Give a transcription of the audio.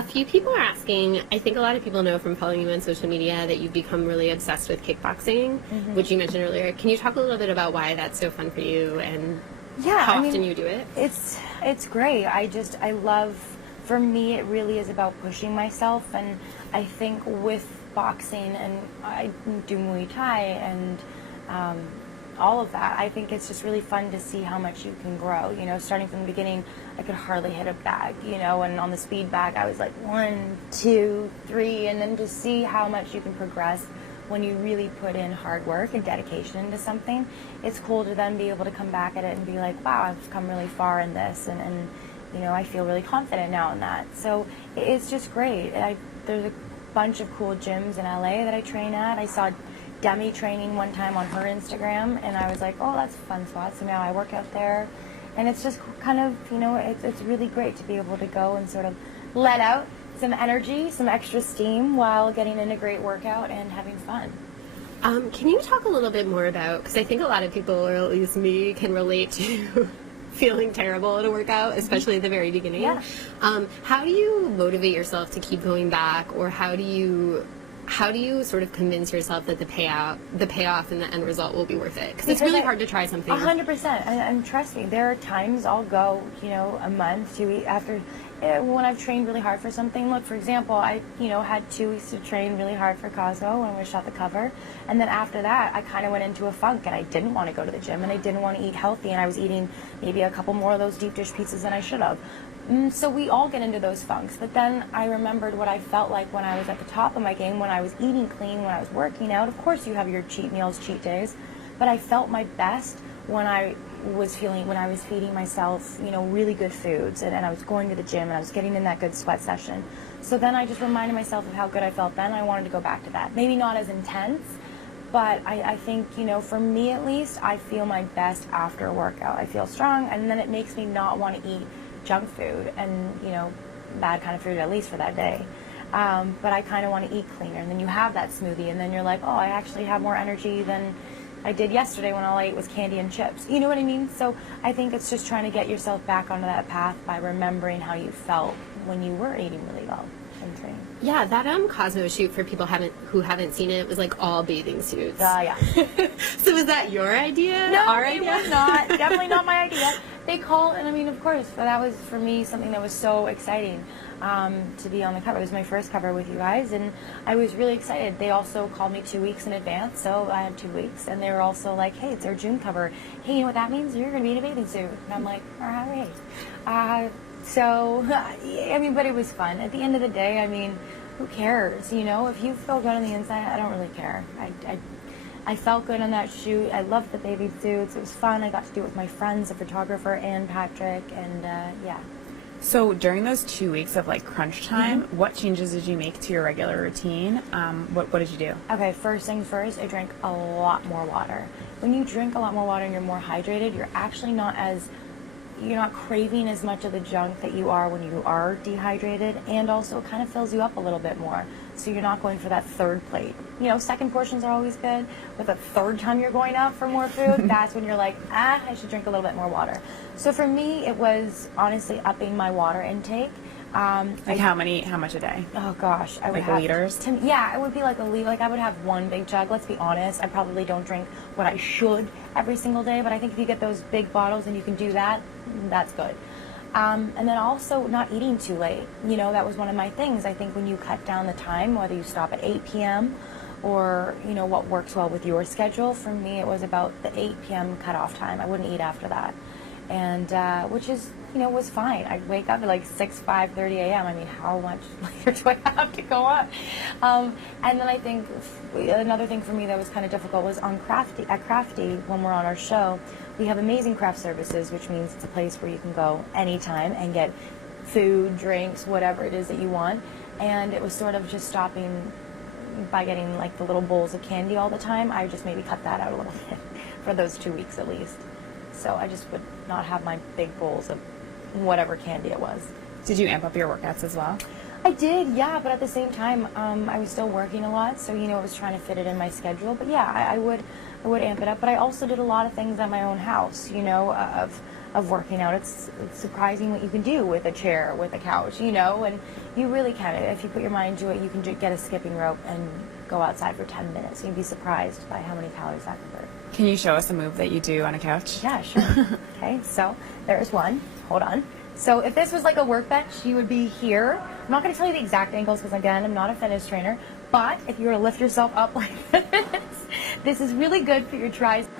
A few people are asking, I think a lot of people know from following you on social media that you've become really obsessed with kickboxing, which you mentioned earlier. Can you talk a little bit about why that's so fun for you and how often you do it? It's great. I love, for me, it really is about pushing myself, and I think with boxing, and I do Muay Thai and all of that, I think it's just really fun to see how much you can grow. You know, starting from the beginning, I could hardly hit a bag, you know, and on the speed bag, I was like 1, 2, 3, and then to see how much you can progress when you really put in hard work and dedication into something. It's cool to then be able to come back at it and be like, wow, I've come really far in this, and you know, I feel really confident now in that. So it's just great. There's a bunch of cool gyms in LA that I train at. I saw Demi training one time on her Instagram, and I was like, oh, that's a fun spot. So now I work out there, and it's just kind of, you know, it's really great to be able to go and sort of let out some energy, some extra steam while getting in a great workout and having fun. Can you talk a little bit more about, because I think a lot of people, or at least me, can relate to feeling terrible at a workout, especially at the very beginning. Yeah. How do you motivate yourself to keep going back, or how do you sort of convince yourself that the payoff and the end result will be worth it? Because it's really hard to try something. 100%. And trust me, there are times I'll go, you know, a month, 2 weeks after, when I've trained really hard for something. Look, for example, I, you know, had 2 weeks to train really hard for Cosmo when we shot the cover. And then after that, I kind of went into a funk, and I didn't want to go to the gym, and I didn't want to eat healthy, and I was eating maybe a couple more of those deep dish pizzas than I should have. So we all get into those funks, but then I remembered what I felt like when I was at the top of my game, when I was eating clean, when I was working out. Of course you have your cheat meals, cheat days, but I felt my best when I was feeding myself, you know, really good foods, and I was going to the gym, and I was getting in that good sweat session. So then I just reminded myself of how good I felt then. I wanted to go back to that. Maybe not as intense, but I think, you know, for me at least, I feel my best after a workout. I feel strong, and then it makes me not want to eat junk food and, you know, bad kind of food, at least for that day. But I kind of want to eat cleaner, and then you have that smoothie, and then you're like, oh, I actually have more energy than I did yesterday when all I ate was candy and chips. You know what I mean? So I think it's just trying to get yourself back onto that path by remembering how you felt when you were eating really well in training. Yeah, that Cosmo shoot, for people who haven't seen it, was like all bathing suits. Yeah. So was that your idea? No, Our it idea? was not. Definitely not my idea. They called, and I mean, of course, but that was for me something that was so exciting to be on the cover. It was my first cover with you guys, and I was really excited. They also called me 2 weeks in advance, so I had 2 weeks, and they were also like, hey, it's our June cover. Hey, you know what that means? You're going to be in a bathing suit. And I'm like, all right. So, I mean, but it was fun. At the end of the day, I mean, who cares? You know, if you feel good on the inside, I don't really care. I felt good on that shoot. I loved the bathing suits. It was fun. I got to do it with my friends, the photographer and Patrick, and yeah. So during those 2 weeks of like crunch time, what changes did you make to your regular routine? What did you do? Okay, first things first, I drank a lot more water. When you drink a lot more water and you're more hydrated, you're actually you're not craving as much of the junk that you are when you are dehydrated, and also it kind of fills you up a little bit more. So you're not going for that third plate. You know, second portions are always good, but the third time you're going out for more food, that's when you're like, I should drink a little bit more water. So for me, it was honestly upping my water intake. Like how much a day? Oh gosh, I would like have liters. Yeah, it would be like a liter. Like I would have one big jug. Let's be honest. I probably don't drink what I should every single day, but I think if you get those big bottles and you can do that, that's good. And then also not eating too late. You know, that was one of my things. I think when you cut down the time, whether you stop at 8 p.m. or, you know, what works well with your schedule. For me, it was about the 8 p.m. cutoff time. I wouldn't eat after that. And which is, you know, was fine. I'd wake up at like 5:30 a.m. I mean, how much later do I have to go up? And then I think another thing for me that was kind of difficult was at Crafty, when we're on our show, we have amazing craft services, which means it's a place where you can go anytime and get food, drinks, whatever it is that you want. And it was sort of just stopping by getting like the little bowls of candy all the time. I just maybe cut that out a little bit for those 2 weeks at least. So I just would not have my big bowls of whatever candy it was. Did you amp up your workouts as well? I did, yeah, but at the same time, I was still working a lot, so, you know, I was trying to fit it in my schedule. But yeah, I would amp it up. But I also did a lot of things at my own house, you know, of of working out. It's surprising what you can do with a chair, with a couch, you know, and you really can. If you put your mind to it, you can get a skipping rope and go outside for 10 minutes. You'd be surprised by how many calories that can burn. Can you show us a move that you do on a couch? Yeah, sure. Okay, so there's one. Hold on. So if this was like a workbench, you would be here. I'm not going to tell you the exact angles because, again, I'm not a fitness trainer. But if you were to lift yourself up like this, this is really good for your triceps.